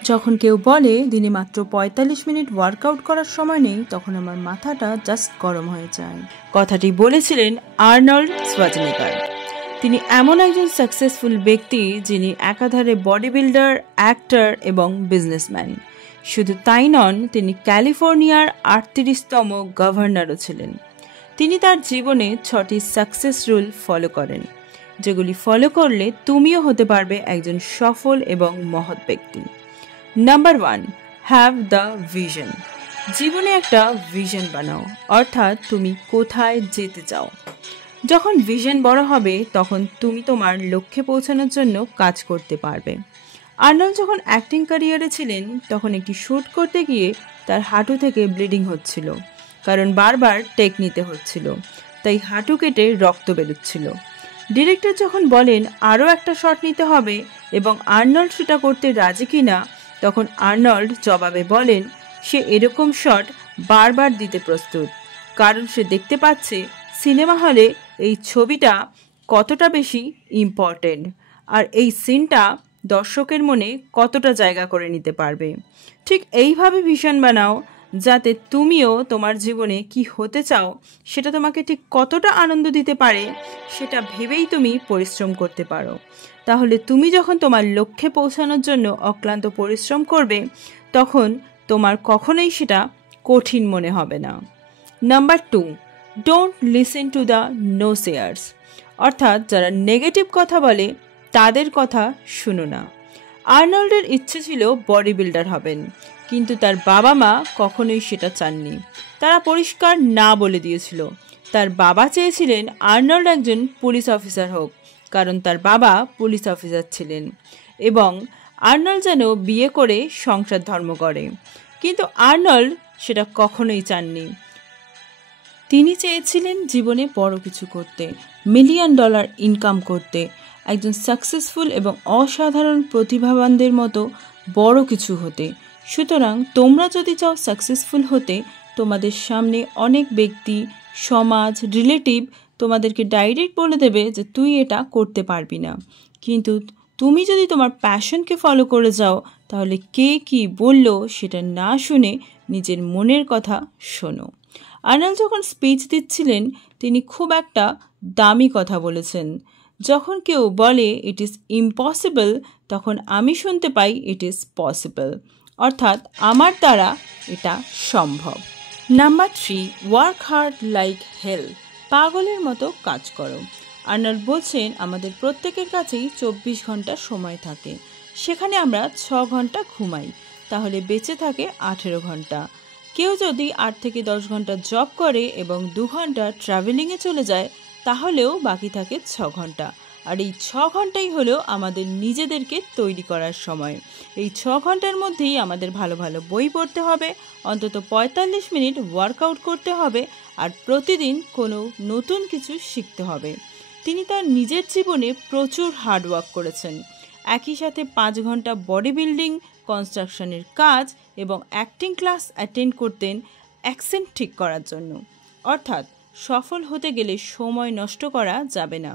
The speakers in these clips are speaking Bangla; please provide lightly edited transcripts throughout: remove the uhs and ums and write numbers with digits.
যখন কেউ বলে দিনে মাত্র ৪৫ মিনিট ওয়ার্কআউট করার সময় নেই, তখন আমার মাথাটা জাস্ট গরম হয়ে যায়। কথাটি বলেছিলেন আর্নল্ড সোয়াজনেগার। তিনি এমন একজন সাকসেসফুল ব্যক্তি যিনি একাধারে বডি বিল্ডার, অ্যাক্টর এবং বিজনেসম্যান। শুধু তাই নন, তিনি ক্যালিফোর্নিয়ার ৩৮তম গভর্নরও ছিলেন। তিনি তার জীবনে ৬টি সাকসেস রুল ফলো করেন, যেগুলি ফলো করলে তুমিও হতে পারবে একজন সফল এবং মহৎ ব্যক্তি। Number 1, have the vision. জীবনে একটা ভিশন বানাও, অর্থাৎ তুমি কোথায় যেতে চাও। যখন ভিশন বড় হবে, তখন তুমি তোমার লক্ষ্যে পৌঁছানোর জন্য কাজ করতে পারবে। আর্নল্ড যখন অ্যাক্টিং ক্যারিয়ারে ছিলেন, তখন একটি শ্যুট করতে গিয়ে তার হাঁটু থেকে ব্লিডিং হচ্ছিল, কারণ বারবার টেক নিতে হচ্ছিল, তাই হাঁটু কেটে রক্ত বেরোচ্ছিল। ডিরেক্টর যখন বলেন আরও একটা শট নিতে হবে এবং আর্নল্ড সেটা করতে রাজি কিনা, তখন আর্নল্ড জবাবে বলেন সে এরকম শট বারবার দিতে প্রস্তুত, কারণ সে দেখতে পাচ্ছে সিনেমা হলে এই ছবিটা কতটা বেশি ইম্পর্টেন্ট আর এই সিনটা দর্শকের মনে কতটা জায়গা করে নিতে পারবে। ঠিক এইভাবে ভিশন বানাও, যাতে তুমিও তোমার জীবনে কি হতে চাও সেটা তোমাকে ঠিক কতটা আনন্দ দিতে পারে সেটা ভেবেই তুমি পরিশ্রম করতে পারো। তাহলে তুমি যখন তোমার লক্ষ্যে পৌঁছানোর জন্য অক্লান্ত পরিশ্রম করবে, তখন তোমার কখনোই সেটা কঠিন মনে হবে না। Number 2, don't listen to the naysayers. অর্থাৎ যারা নেগেটিভ কথা বলে তাদের কথা শুনো না। আর্নল্ডের ইচ্ছে ছিল বডি বিল্ডার হবেন, কিন্তু তার বাবা মা কখনোই সেটা চাননি। তারা পরিষ্কার না বলে দিয়েছিল। তার বাবা চেয়েছিলেন আর্নল্ড একজন পুলিশ অফিসার হোক, কারণ তার বাবা পুলিশ অফিসার ছিলেন, এবং আর্নল্ড যেন বিয়ে করে সংসার ধর্ম করে। কিন্তু আর্নল্ড সেটা কখনোই চাননি। তিনি চেয়েছিলেন জীবনে বড় কিছু করতে, $1 মিলিয়ন ইনকাম করতে, একজন সাকসেসফুল এবং অসাধারণ প্রতিভাবানদের মতো বড় কিছু হতে। সুতরাং তোমরা যদি চাও সাকসেসফুল হতে, তোমাদের সামনে অনেক ব্যক্তি, সমাজ, রিলেটিভ তোমাদেরকে ডাইরেক্ট বলে দেবে যে তুই এটা করতে পারবি না। কিন্তু তুমি যদি তোমার প্যাশনকে ফলো করে যাও, তাহলে কে কি বললো সেটা না শুনে নিজের মনের কথা শোনো। আর্নল্ড যখন স্পিচ দিচ্ছিলেন, তিনি খুব একটা দামি কথা বলেছেন। যখন কেউ বলে ইট ইজ ইম্পসিবল, তখন আমি শুনতে পাই ইট ইজ পসিবল, অর্থাৎ আমার দ্বারা এটা সম্ভব। Number 3, work hard like hell. পাগলের মতো কাজ করো। আর্নল্ড বলছেন আমাদের প্রত্যেকের কাছেই 24 ঘন্টা সময় থাকে, সেখানে আমরা 6 ঘন্টা ঘুমাই, তাহলে বেঁচে থাকে 18 ঘন্টা। কেউ যদি 8 থেকে 10 ঘন্টা জব করে এবং 2 ঘন্টা ট্রাভেলিংয়ে চলে যায়, তাহলেও বাকি থাকে 6 ঘন্টা। আর এই 6 ঘন্টাই হলো আমাদের নিজেদেরকে তৈরি করার সময়। এই 6 ঘন্টার মধ্যেই আমাদের ভালো ভালো বই পড়তে হবে, অন্তত 45 মিনিট ওয়ার্কআউট করতে হবে, আর প্রতিদিন কোনো নতুন কিছু শিখতে হবে। তিনি তার নিজের জীবনে প্রচুর হার্ডওয়ার্ক করেছেন। একই সাথে 5 ঘন্টা বডি বিল্ডিং, কনস্ট্রাকশনের কাজ এবং অ্যাক্টিং ক্লাস অ্যাটেন্ড করতেন অ্যাকসেন্ট ঠিক করার জন্য। অর্থাৎ সফল হতে গেলে সময় নষ্ট করা যাবে না,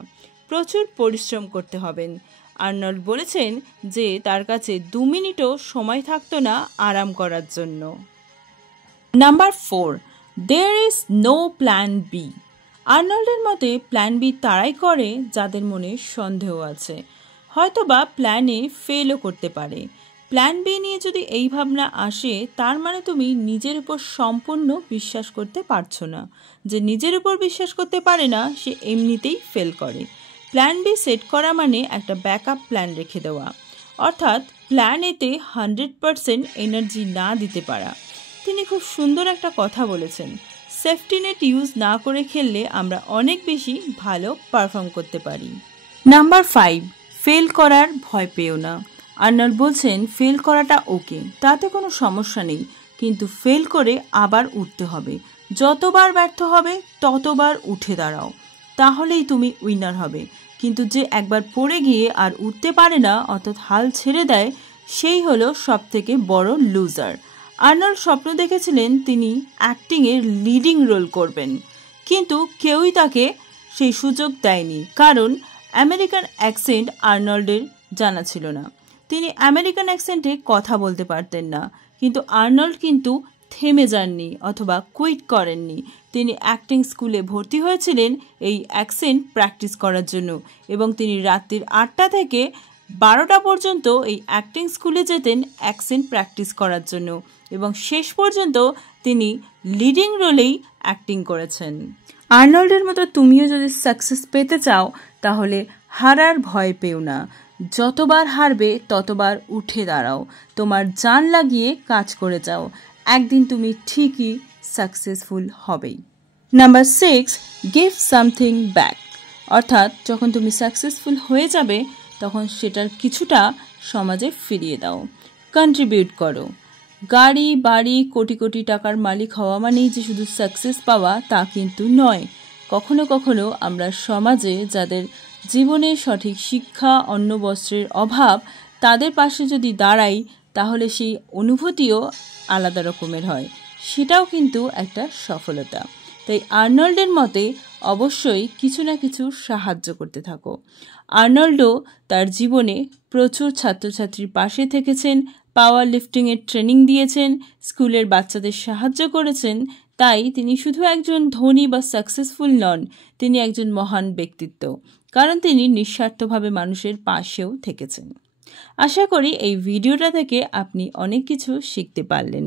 প্রচুর পরিশ্রম করতে হবেন। আর্নল্ড বলেছেন যে তার কাছে 2 মিনিটও সময় থাকতো না আরাম করার জন্য। Number 4, there is no plan B. আর্নল্ডের মতে প্ল্যান বি তারাই করে যাদের মনে সন্দেহ আছে, হয়তোবা প্ল্যানে ফেলও করতে পারে। প্ল্যান বি নিয়ে যদি এই ভাবনা আসে, তার মানে তুমি নিজের উপর সম্পূর্ণ বিশ্বাস করতে পারছো না। যে নিজের উপর বিশ্বাস করতে পারে না, সে এমনিতেই ফেল করে। প্ল্যান বি সেট করা মানে একটা ব্যাকআপ প্ল্যান রেখে দেওয়া, অর্থাৎ প্ল্যান এতে 100% এনার্জি না দিতে পারা। তিনি খুব সুন্দর একটা কথা বলেছেন, সেফটি নেট ইউজ না করে খেললে আমরা অনেক বেশি ভালো পারফর্ম করতে পারি। নাম্বার 5, ফেল করার ভয় পেও না। আর্নল্ড বলছেন ফেল করাটা ওকে, তাতে কোনো সমস্যা নেই, কিন্তু ফেল করে আবার উঠতে হবে। যতবার ব্যর্থ হবে ততবার উঠে দাঁড়াও, তাহলেই তুমি উইনার হবে। কিন্তু যে একবার পড়ে গিয়ে আর উঠতে পারে না, অর্থাৎ হাল ছেড়ে দেয়, সেই হলো সবথেকে বড় লুজার। আর্নল্ড স্বপ্ন দেখেছিলেন তিনি অ্যাক্টিংয়ের লিডিং রোল করবেন, কিন্তু কেউই তাকে সেই সুযোগ দেয়নি, কারণ আমেরিকান অ্যাকসেন্ট আর্নল্ডের জানা ছিল না। তিনি আমেরিকান অ্যাকসেন্টে কথা বলতে পারতেন না, কিন্তু আর্নল্ড কিন্তু থেমে যাননি অথবা কুইট করেননি। তিনি অ্যাক্টিং স্কুলে ভর্তি হয়েছিলেন এই অ্যাকসেন্ট প্র্যাকটিস করার জন্য, এবং তিনি রাত্রির 8টা থেকে 12টা পর্যন্ত এই অ্যাক্টিং স্কুলে যেতেন অ্যাকসেন্ট প্র্যাকটিস করার জন্য, এবং শেষ পর্যন্ত তিনি লিডিং রোলেই অ্যাক্টিং করেছেন। আর্নল্ডের মতো তুমিও যদি সাকসেস পেতে চাও তাহলে হারার ভয় পেও না। যতবার হারবে ততবার উঠে দাঁড়াও, তোমার জান লাগিয়ে কাজ করে যাও, একদিন তুমি ঠিকই সাকসেসফুল হবেই। Number 6, give something back. অর্থাৎ যখন তুমি সাকসেসফুল হয়ে যাবে তখন সেটার কিছুটা সমাজে ফিরিয়ে দাও, কন্ট্রিবিউট করো। গাড়ি বাড়ি কোটি কোটি টাকার মালিক হওয়া মানেই যে শুধু সাকসেস পাওয়া তা কিন্তু নয়। কখনো কখনো আমরা সমাজে যাদের জীবনে সঠিক শিক্ষা অন্ন বস্ত্রের অভাব, তাদের পাশে যদি দাঁড়াই তাহলে সেই অনুভূতিও আলাদা রকমের হয়, সেটাও কিন্তু একটা সফলতা। তাই আর্নল্ডের মতে অবশ্যই কিছু না কিছু সাহায্য করতে থাকো। আর্নল্ডও তার জীবনে প্রচুর ছাত্রছাত্রীর পাশে থেকেছেন, পাওয়ার লিফটিংয়ের ট্রেনিং দিয়েছেন, স্কুলের বাচ্চাদের সাহায্য করেছেন। তাই তিনি শুধু একজন ধনী বা সাকসেসফুল নন, তিনি একজন মহান ব্যক্তিত্ব, কারণ তিনি নিঃস্বার্থভাবে মানুষের পাশেও থেকেছেন। আশা করি এই ভিডিওটা থেকে আপনি অনেক কিছু শিখতে পারলেন।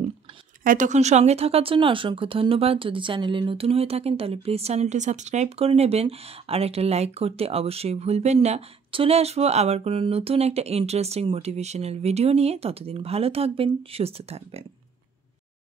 এতক্ষণ সঙ্গে থাকার জন্য অসংখ্য ধন্যবাদ। যদি চ্যানেলে নতুন হয়ে থাকেন তাহলে প্লিজ চ্যানেলটি সাবস্ক্রাইব করে নেবেন, আর একটা লাইক করতে অবশ্যই ভুলবেন না। চলে আসবো আবার কোনো নতুন একটা ইন্টারেস্টিং মোটিভেশনাল ভিডিও নিয়ে। ততদিন ভালো থাকবেন, সুস্থ থাকবেন।